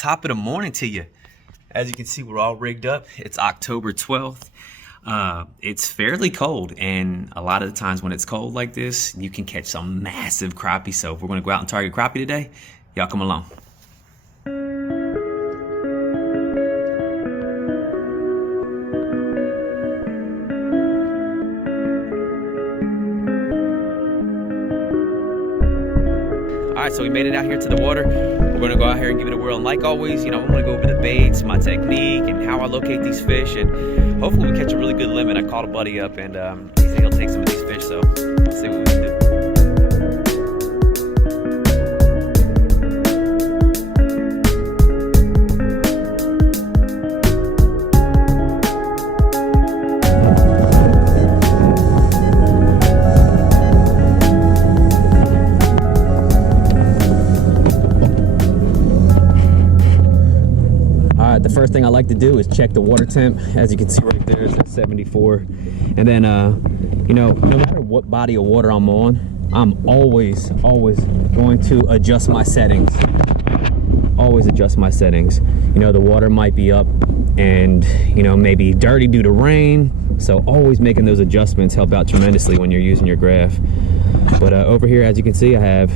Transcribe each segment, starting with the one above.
Top of the morning to you. As you can see, we're all rigged up. It's October 12th. It's fairly cold, and a lot of the times when it's cold like this, you can catch some massive crappie. So if we're gonna go out and target crappie today, y'all come along. All right, so we made it out here to the water. We're gonna go out here and give it a whirl. And like always, I'm gonna go over the baits, my technique, and how I locate these fish. And hopefully we catch a really good limit. I called a buddy up and he said he'll take some of these fish, so let's see what we can do. The first thing I like to do is check the water temp. As you can see right there, it's at 74. And then, no matter what body of water I'm on, I'm always going to adjust my settings. Always adjust my settings. The water might be up and, maybe dirty due to rain. So always making those adjustments help out tremendously when you're using your graph. But over here, as you can see, I have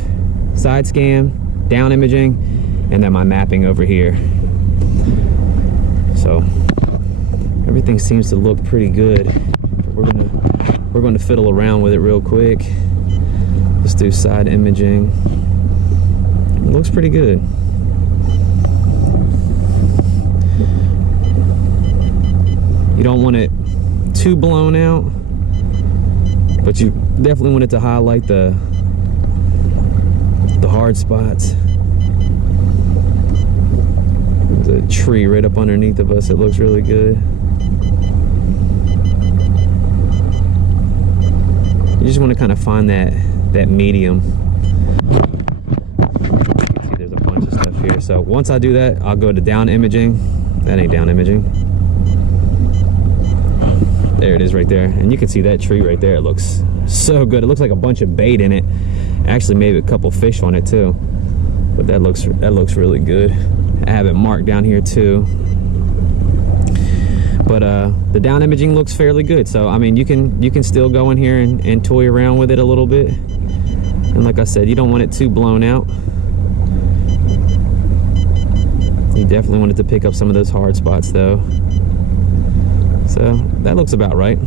side scan, down imaging, and then my mapping over here. So everything seems to look pretty good. We're gonna fiddle around with it real quick. Let's do side imaging. It looks pretty good. You don't want it too blown out, but you definitely want it to highlight the hard spots. There's a tree right up underneath of us. It looks really good. You just want to kind of find that medium. See, there's a bunch of stuff here. So once I do that, I'll go to down imaging. That ain't down imaging. There it is right there. And you can see that tree right there. It looks so good. It looks like a bunch of bait in it. Actually, maybe a couple fish on it too. But that looks really good. I have it marked down here too. But the down imaging looks fairly good. So I mean, you can still go in here and toy around with it a little bit. And like I said, you don't want it too blown out. You definitely want it to pick up some of those hard spots though. So that looks about right.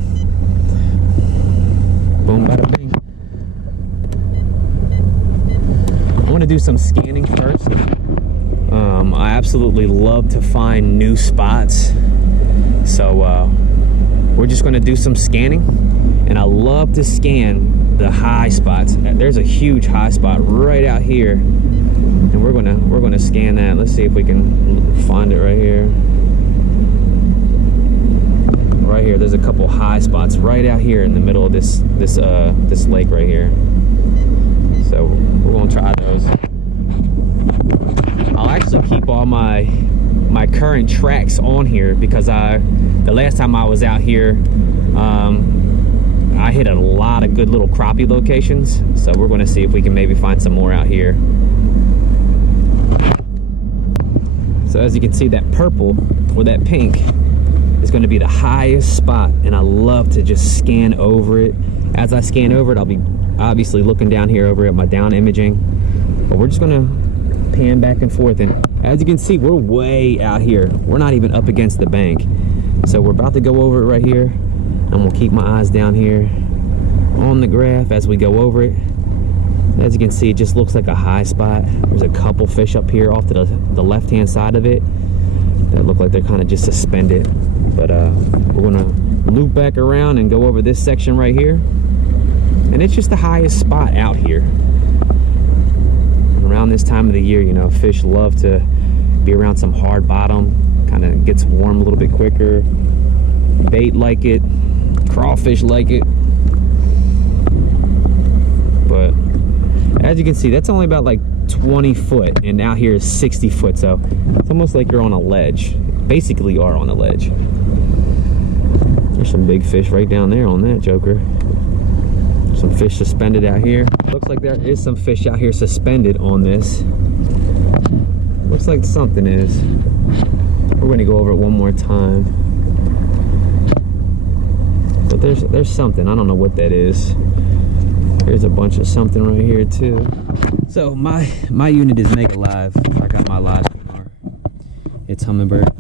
Boom, bada bing. I want to do some scanning first. I absolutely love to find new spots. So we're just going to do some scanning. And I love to scan the high spots. There's a huge high spot right out here. And we're gonna scan that. Let's see if we can find it right here. Right here, there's a couple high spots right out here in the middle of this lake right here. So we're gonna try those. I'll actually keep all my current tracks on here because the last time I was out here, I hit a lot of good little crappie locations. So we're going to see if we can maybe find some more out here. So as you can see, that purple or that pink is going to be the highest spot, and I love to just scan over it. As I scan over it, I'll be obviously looking down here over at my down imaging, but we're just going to pan back and forth. And as you can see, we're way out here. We're not even up against the bank. So we're about to go over it right here. I'm gonna keep my eyes down here on the graph as we go over it. As you can see, it just looks like a high spot. There's a couple fish up here off to the left-hand side of it that look like they're kind of just suspended. But we're gonna loop back around and go over this section right here. And it's just the highest spot out here. Around this time of the year, fish love to be around some hard bottom. Kind of gets warm a little bit quicker. Bait like it, crawfish like it. But as you can see, that's only about like 20 foot, and out here is 60 foot. So it's almost like you're on a ledge. Basically, you are on a ledge. There's some big fish right down there on that joker. Some fish suspended out here. Looks like there is some fish out here suspended on this. Looks like something is. We're gonna go over it one more time. But there's something. I don't know what that is. There's a bunch of something right here too. So my unit is Mega Live. I got my live camera. It's Humminbird,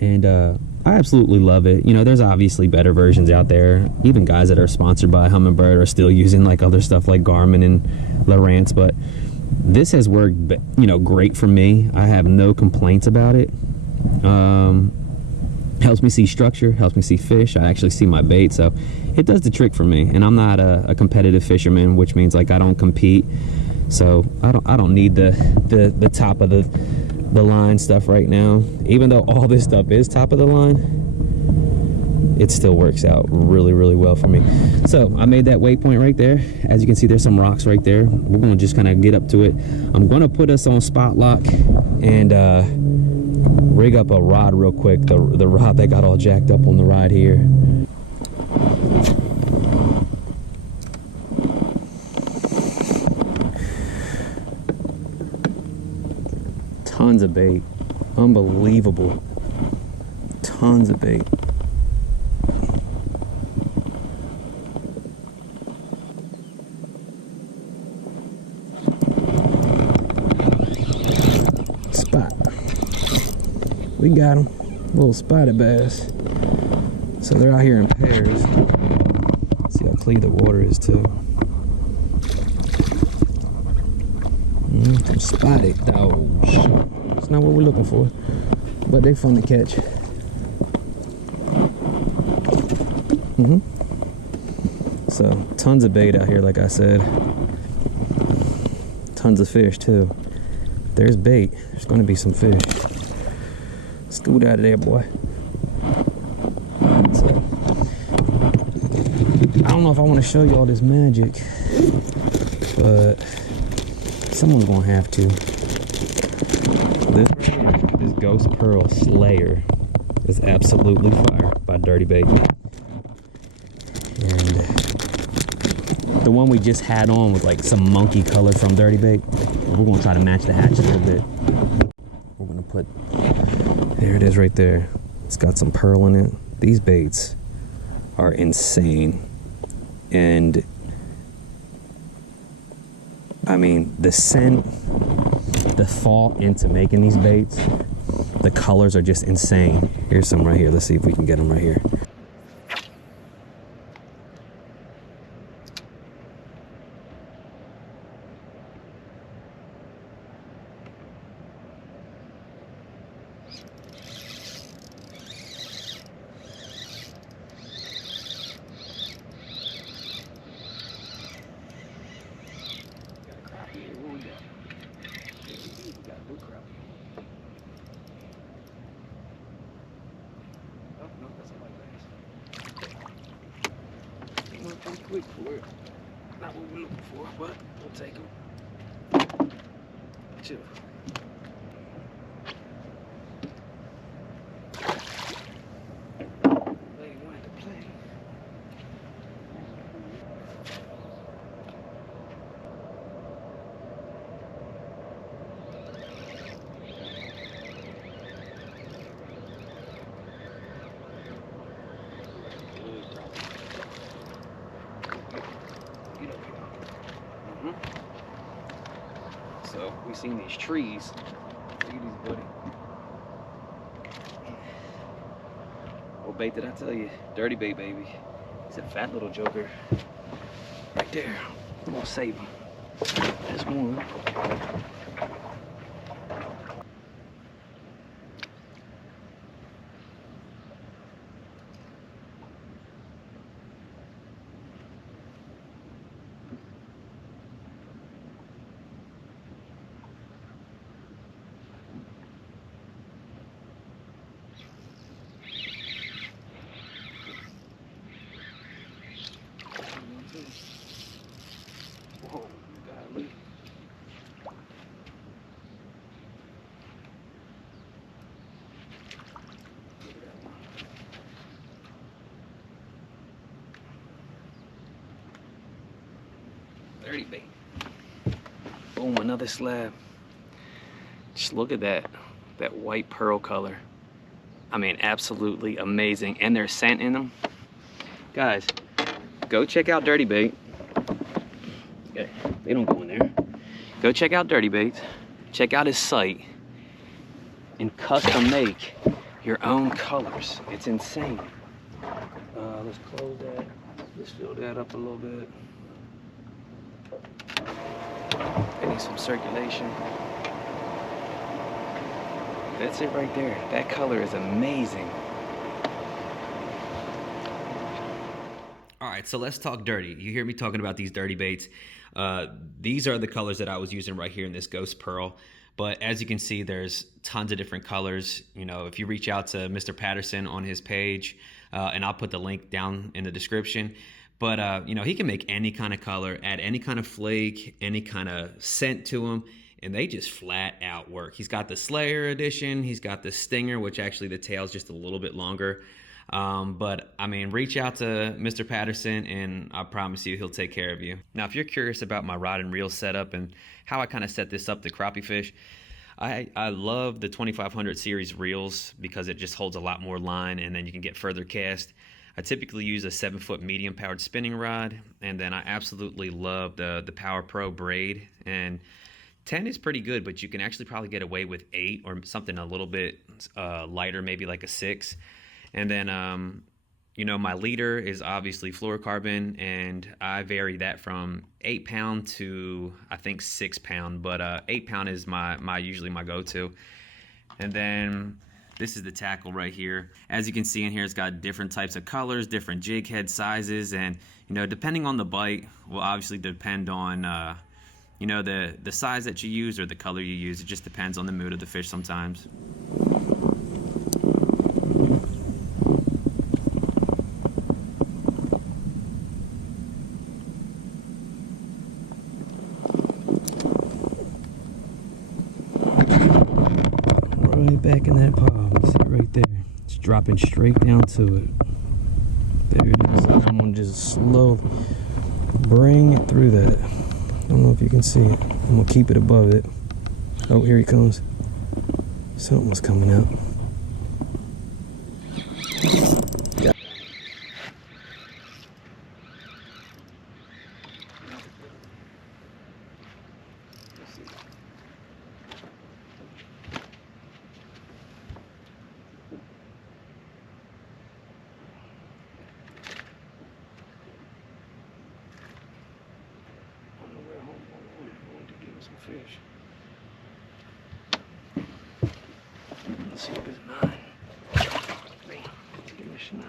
and I absolutely love it. You know, there's obviously better versions out there. Even guys that are sponsored by Humminbird are still using like other stuff like Garmin and Lowrance, but this has worked, you know, great for me. I have no complaints about it. Helps me see structure, helps me see fish. I actually see my bait, so it does the trick for me. And I'm not a competitive fisherman, which means like I don't compete, so I don't need the top of the line stuff right now. Even though all this stuff is top of the line, it still works out really, really well for me. So I made that waypoint right there. As you can see, there's some rocks right there. We're gonna just kind of get up to it. I'm gonna put us on spot lock and rig up a rod real quick, the rod that got all jacked up on the ride here. Tons of bait, unbelievable, tons of bait. We got them, little spotted bass. So they're out here in pairs. See how clear the water is too. Spotted. Oh, it's not what we're looking for, but they're fun to catch. So tons of bait out here, like I said. Tons of fish too. There's bait. There's going to be some fish. Scoot out of there, boy. So, I don't know if I want to show you all this magic, but someone's gonna have to. This right here, this Ghost Pearl Slayer, is absolutely fire by Dirty Bait. And the one we just had on was like some monkey color from Dirty Bait. We're gonna try to match the hatch a little bit. We're gonna put, there it is right there. It's got some pearl in it. These baits are insane. And I mean, the scent, the thought into making these baits, the colors are just insane. Here's some right here. Let's see if we can get them right here. Pretty quick for it. Not what we're looking for, but we'll take them. Chill. Lady wanted to play. So we seen these trees. Look at these, buddy. What bait did I tell you? Dirty Bait, baby. It's a fat little joker. Right there. I'm gonna save him. There's one. Whoa, golly. Dirty Bait. Boom, another slab. Just look at that white pearl color. I mean, absolutely amazing. And there's scent in them. Guys, go check out Dirty Bait. Okay, they don't go in there. Go check out Dirty Baits. Check out his site and custom make your own colors. It's insane. Let's close that. Let's fill that up a little bit. I need some circulation. That's it right there. That color is amazing. All right, so let's talk dirty. You hear me talking about these dirty baits. These are the colors that I was using right here in this Ghost Pearl. But as you can see, there's tons of different colors. You know, if you reach out to Mr. Patterson on his page, and I'll put the link down in the description. But, you know, he can make any kind of color, add any kind of flake, any kind of scent to them. And they just flat out work. He's got the Slayer edition. He's got the Stinger, which actually the tail's just a little bit longer. But I mean, reach out to Mr. Patterson and I promise you he'll take care of you. Now, if you're curious about my rod and reel setup and how I kind of set this up to crappie fish, I love the 2500 series reels because it just holds a lot more line and then you can get further cast. I typically use a 7-foot medium powered spinning rod, and then I absolutely love the Power Pro braid. And 10 is pretty good, but you can actually probably get away with 8 or something a little bit lighter, maybe like a 6. And then, you know, my leader is obviously fluorocarbon, and I vary that from 8 pound to I think 6 pound, but 8 pound is usually my go-to. And then this is the tackle right here. As you can see in here, it's got different types of colors, different jig head sizes, and you know, depending on the bite will obviously depend on you know, the size that you use or the color you use. It just depends on the mood of the fish sometimes. Right back in that palm. You see it right there. It's dropping straight down to it. There it is. I'm gonna just slow bring it through that. I don't know if you can see it. I'm gonna keep it above it. Oh, here he comes. Something was coming out. Yeah. Fish. Let's see if it's 9. Give me a 9.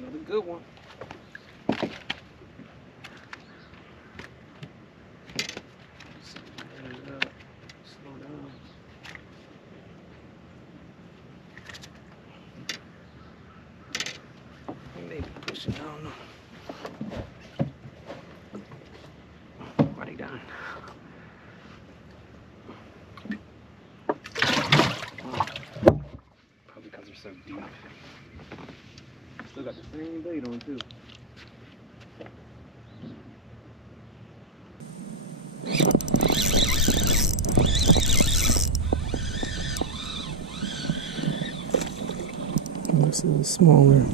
Another good one. Slow down. Maybe push it down. Why'd he die? Probably because they're so deep. Still got the same bait on too. Looks a little smaller.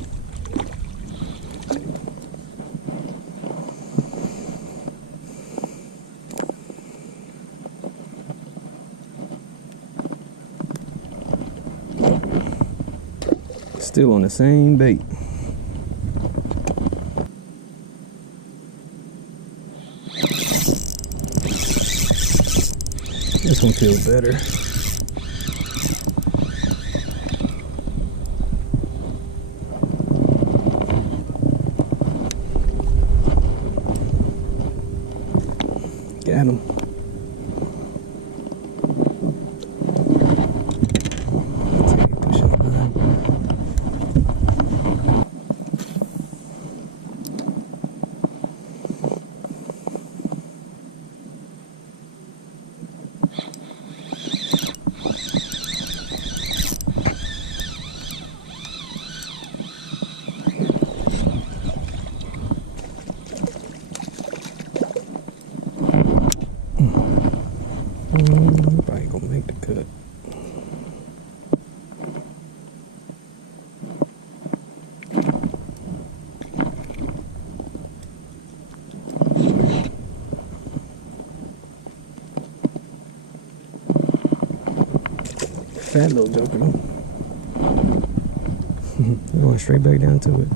Still on the same bait. This one feels better. Got him. fat little joker. Going straight back down to it.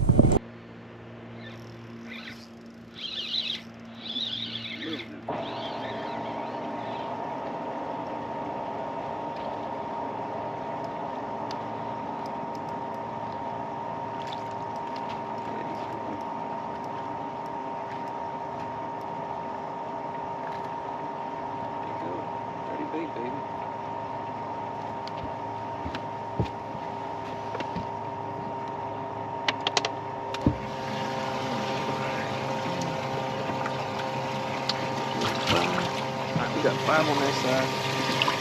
We got 5 on that side.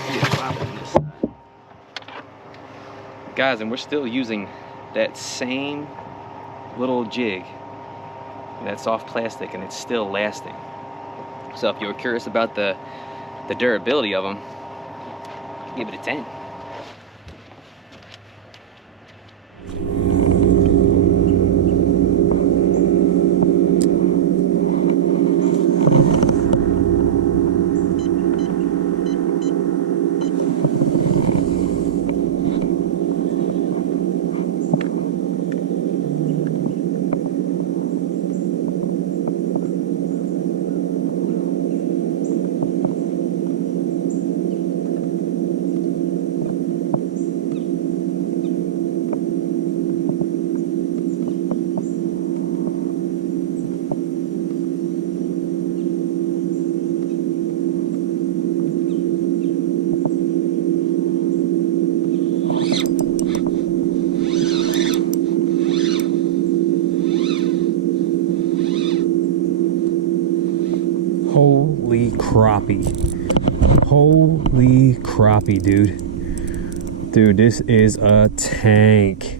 We got 5 on this side. Guys, and we're still using that same little jig, that soft plastic, and it's still lasting. So if you're curious about the durability of them, give it a 10. Holy crappie. Holy crappie, dude. Dude, this is a tank.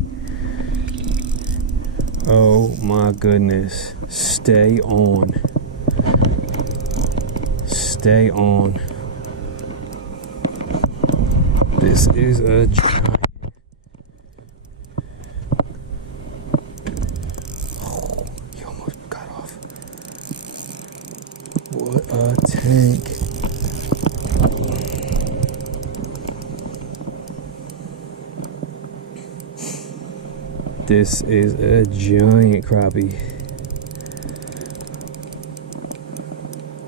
Oh my goodness. Stay on. Stay on. This is a giant. Oh, he almost got off. What a tank. This is a giant crappie.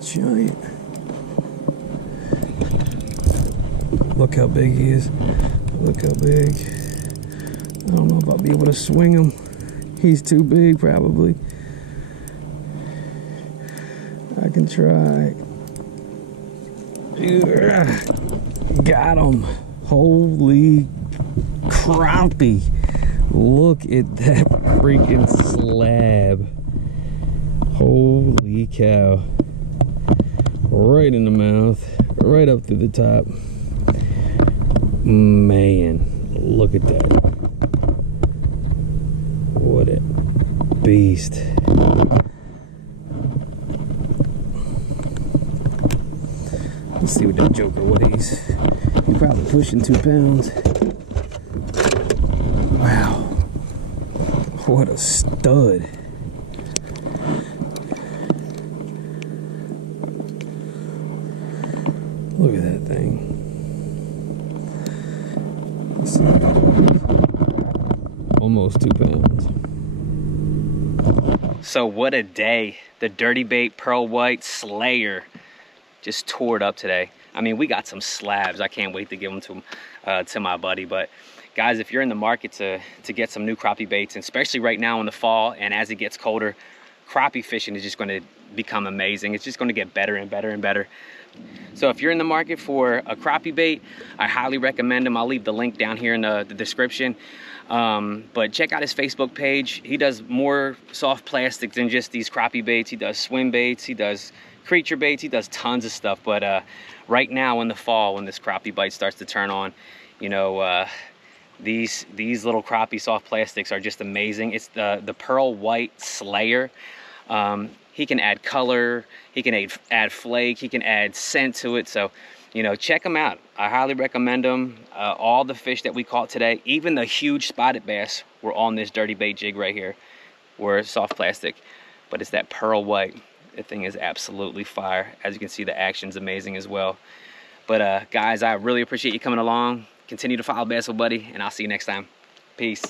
Giant. Look how big he is. Look how big. I don't know if I'll be able to swing him. He's too big, probably. I can try. Got him. Holy crappie. Look at that freaking slab. Holy cow. Right in the mouth. Right up through the top. Man, look at that. What a beast. Let's see what that joker weighs. He's probably pushing 2 pounds. Wow. What a stud. Look at that thing. Let's see. Almost 2 pounds. So what a day. The Dirty Bait Pearl White Slayer just tore it up today. I mean, we got some slabs. I can't wait to give them to my buddy. But guys, if you're in the market to get some new crappie baits, and especially right now in the fall and as it gets colder, crappie fishing is just going to become amazing. It's just going to get better and better and better. So if you're in the market for a crappie bait, I highly recommend him. I'll leave the link down here in the description. But check out his Facebook page. He does more soft plastics than just these crappie baits. He does swim baits, he does creature baits, he does tons of stuff. But right now in the fall, when this crappie bite starts to turn on, you know, these little crappie soft plastics are just amazing. It's the Pearl White Slayer. He can add color, he can add flake, he can add scent to it. So, you know, check him out. I highly recommend him. All the fish that we caught today, even the huge spotted bass, were on this Dirty Bait jig right here. Were soft plastic, but it's that Pearl White. The thing is absolutely fire. As you can see, the action's amazing as well. But guys, I really appreciate you coming along. Continue to follow Bassel Buddy, and I'll see you next time. Peace.